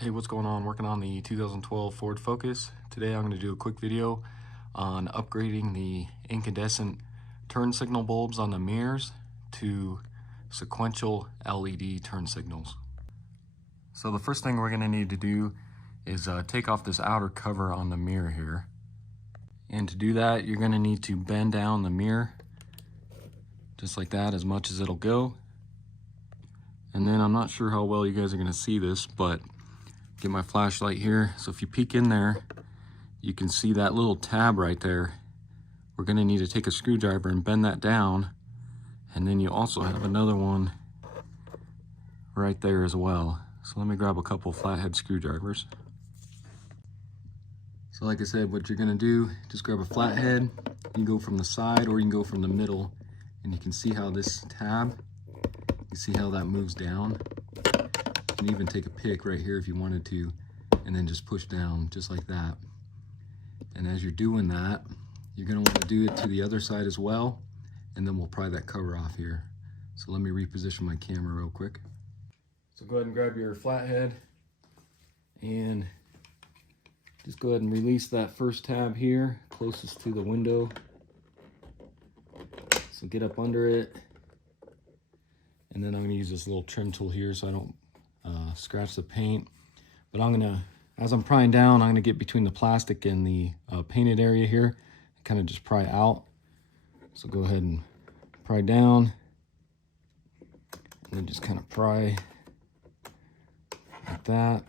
Hey, what's going on? Working on the 2012 Ford Focus. Today I'm going to do a quick video on upgrading the incandescent turn signal bulbs on the mirrors to sequential LED turn signals. So the first thing we're going to need to do is take off this outer cover on the mirror here. And to do that, you're going to need to bend down the mirror just like that, as much as it'll go. And then I'm not sure how well you guys are going to see this, but get my flashlight here. So if you peek in there, you can see that little tab right there. We're going to need to take a screwdriver and bend that down. And then you also have another one right there as well. So let me grab a couple flathead screwdrivers. So like I said, what you're going to do, just grab a flathead. You can go from the side or you can go from the middle. And you can see how this tab, you see how that moves down. You can even take a pick right here if you wanted to, and then just push down just like that. And as you're doing that, you're going to want to do it to the other side as well, and then we'll pry that cover off here. So let me reposition my camera real quick. So go ahead and grab your flathead and just go ahead and release that first tab here closest to the window. So get up under it, and then I'm going to use this little trim tool here so I don't scratch the paint. But I'm gonna, as I'm prying down, I'm gonna get between the plastic and the painted area here and kind of just pry out. So go ahead and pry down and then just kind of pry like that,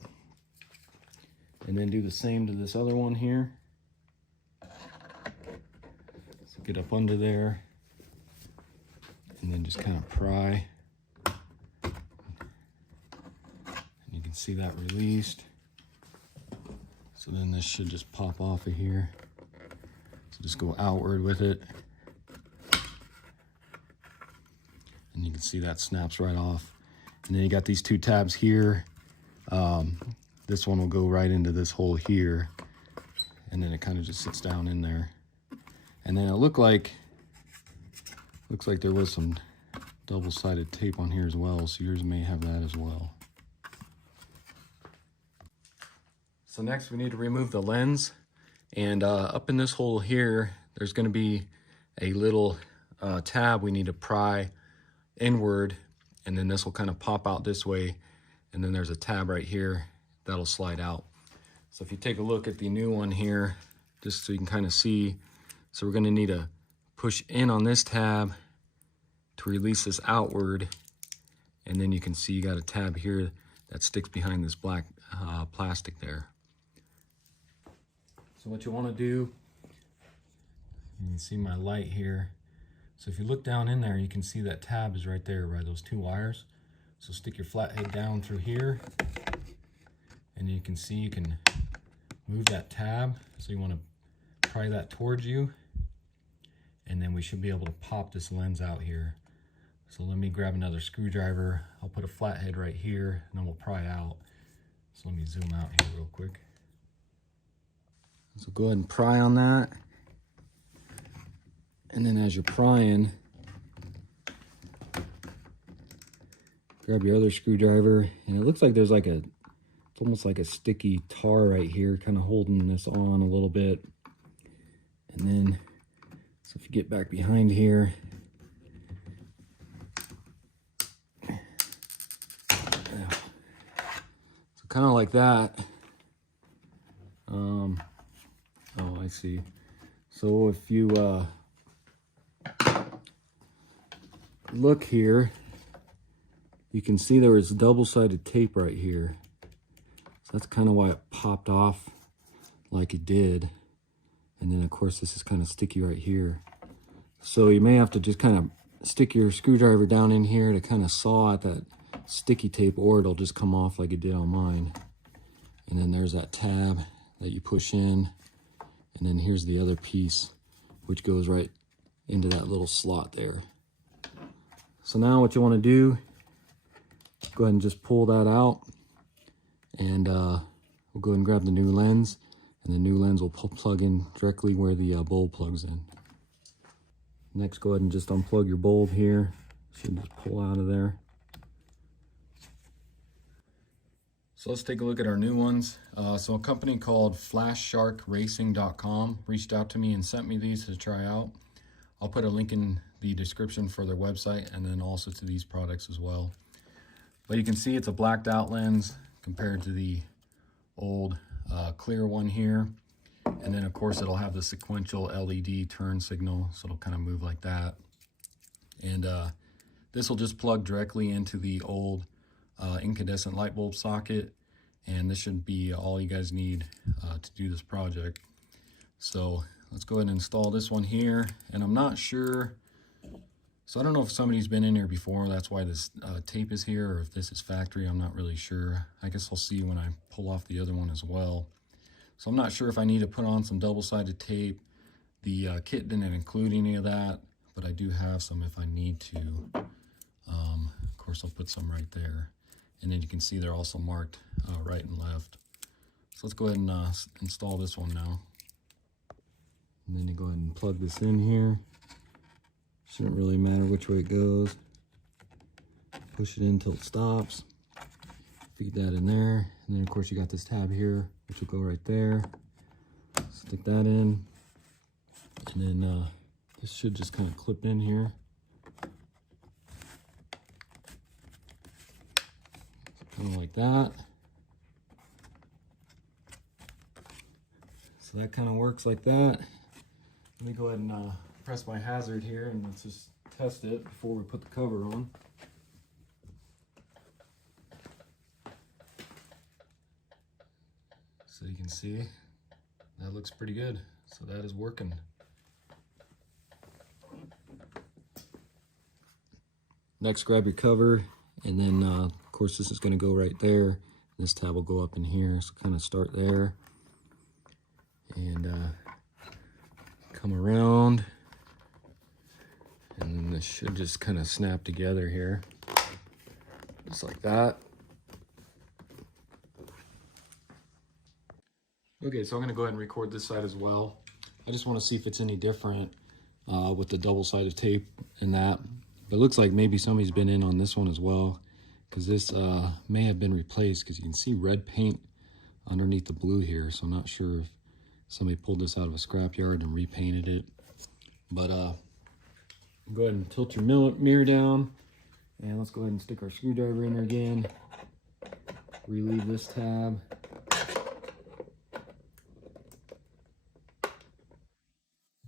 and then do the same to this other one here. So get up under there and then just kind of pry. See that released. So then this should just pop off of here. So just go outward with it. And you can see that snaps right off. And then you got these two tabs here. This one will go right into this hole here. And then it kind of just sits down in there. And then it looks like there was some double-sided tape on here as well. So yours may have that as well. So next we need to remove the lens, and up in this hole here there's going to be a little tab we need to pry inward, and then this will kind of pop out this way, and then there's a tab right here that'll slide out. So if you take a look at the new one here, just so you can kind of see, so we're going to need to push in on this tab to release this outward, and then you can see you got a tab here that sticks behind this black plastic there. So what you want to do, you can see my light here. So if you look down in there, you can see that tab is right there by those two wires. So stick your flathead down through here, and you can see you can move that tab. So you want to pry that towards you, and then we should be able to pop this lens out here. So let me grab another screwdriver. I'll put a flathead right here, and then we'll pry out. So let me zoom out here real quick. So go ahead and pry on that. And then as you're prying, grab your other screwdriver. And it looks like there's like it's almost like a sticky tar right here, kind of holding this on a little bit. And then, so if you get back behind here, so kind of like that. Oh, I see. So if you look here, you can see there was double-sided tape right here. So that's kind of why it popped off like it did. And then of course this is kind of sticky right here. So you may have to just kind of stick your screwdriver down in here to kind of saw at that sticky tape, or it'll just come off like it did on mine. And then there's that tab that you push in, and then here's the other piece which goes right into that little slot there. So now what you want to do, go ahead and just pull that out, and we'll go ahead and grab the new lens, and the new lens will plug in directly where the bulb plugs in. Next, go ahead and just unplug your bulb here. Should just pull out of there. So let's take a look at our new ones. So a company called flashsharkracing.com reached out to me and sent me these to try out. I'll put a link in the description for their website and then also to these products as well. But you can see it's a blacked out lens compared to the old clear one here. And then of course it'll have the sequential LED turn signal, so it'll kind of move like that. And this will just plug directly into the old incandescent light bulb socket, and this should be all you guys need to do this project. So let's go ahead and install this one here. And I'm not sure, so I don't know if somebody's been in here before, that's why this tape is here, or if this is factory. I'm not really sure. I guess I'll see when I pull off the other one as well. So I'm not sure if I need to put on some double-sided tape. The kit didn't include any of that, but I do have some if I need to. Of course, I'll put some right there. And then you can see they're also marked right and left. So let's go ahead and install this one now. And then you go ahead and plug this in here. Shouldn't really matter which way it goes. Push it in until it stops. Feed that in there. And then of course you got this tab here, which will go right there. Stick that in. And then this should just kind of clip in here. Kind of like that. So that kind of works like that. Let me go ahead and press my hazard here and let's just test it before we put the cover on. So you can see that looks pretty good. So that is working. Next, grab your cover, and then of course this is going to go right there. This tab will go up in here, so kind of start there and come around, and then this should just kind of snap together here, just like that. Okay, so I'm going to go ahead and record this side as well. I just want to see if it's any different with the double-sided tape and that. But it looks like maybe somebody's been in on this one as well, because this may have been replaced, because you can see red paint underneath the blue here. So I'm not sure if somebody pulled this out of a scrapyard and repainted it. But go ahead and tilt your mirror down, and let's go ahead and stick our screwdriver in there again. Relieve this tab.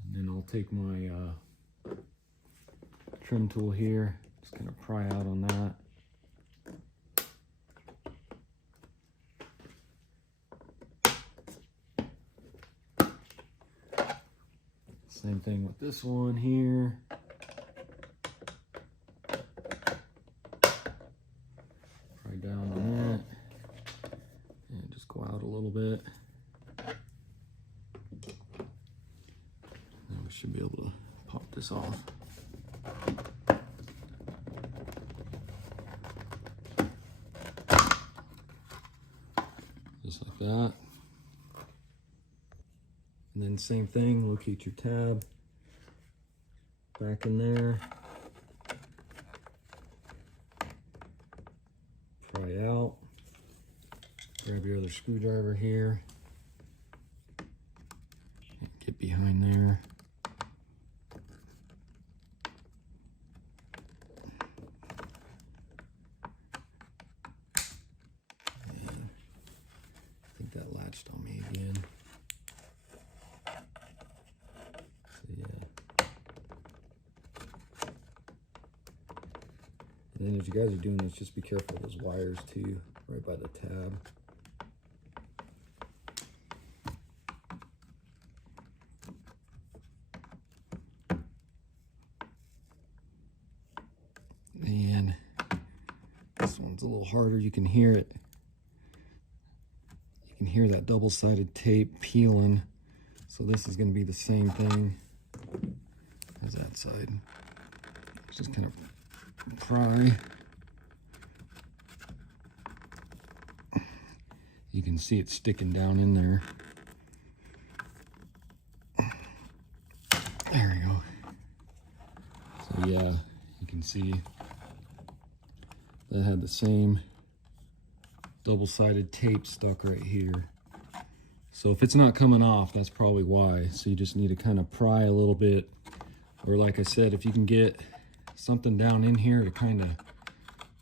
And then I'll take my trim tool here, just kind of pry out on that. Same thing with this one here. Pry down on that and just go out a little bit. Then we should be able to pop this off. Just like that. And then same thing, locate your tab back in there. Pry out. Grab your other screwdriver here. Get behind there. That latched on me again. So yeah. And then as you guys are doing this, just be careful of those wires too, right by the tab. And this one's a little harder, you can hear it. You can hear that double-sided tape peeling. So this is going to be the same thing as that side. Just kind of pry. You can see it sticking down in there. There we go. So yeah, you can see that had the same double-sided tape stuck right here. So if it's not coming off, that's probably why. So you just need to kind of pry a little bit. Or like I said, if you can get something down in here to kind of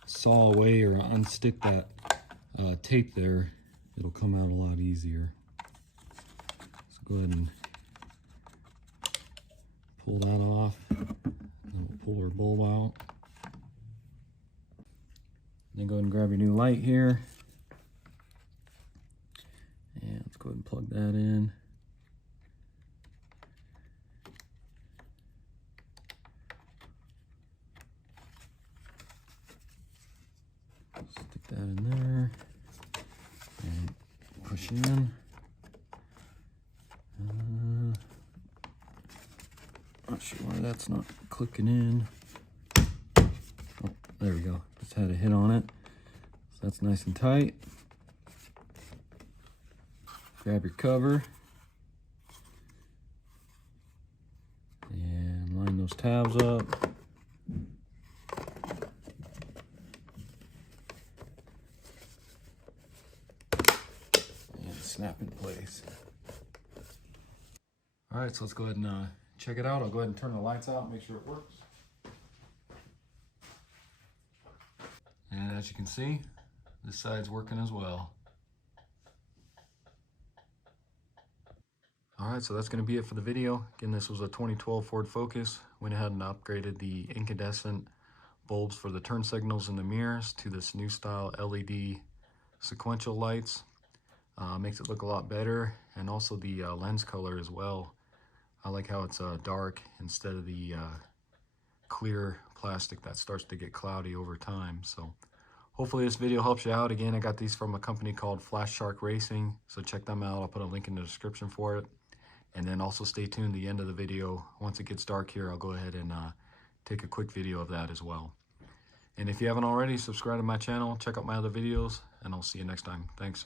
saw away or unstick that tape there, it'll come out a lot easier. So go ahead and pull that off. And we'll pull our bulb out. Then go ahead and grab your new light here. And let's go ahead and plug that in. Stick that in there and push in. Not sure why that's not clicking in. Oh, there we go. Just had a hit on it. So that's nice and tight. Grab your cover and line those tabs up. And snap in place. All right, so let's go ahead and check it out. I'll go ahead and turn the lights out, make sure it works. And as you can see, this side's working as well. All right, so that's going to be it for the video. Again, this was a 2012 Ford Focus. Went ahead and upgraded the incandescent bulbs for the turn signals and the mirrors to this new style LED sequential lights. Makes it look a lot better, and also the lens color as well. I like how it's dark instead of the clear plastic that starts to get cloudy over time. So hopefully this video helps you out. Again, I got these from a company called Flash Shark Racing, so check them out. I'll put a link in the description for it. And then also stay tuned to the end of the video. Once it gets dark here, I'll go ahead and take a quick video of that as well. And if you haven't already, subscribe to my channel, check out my other videos, and I'll see you next time. Thanks.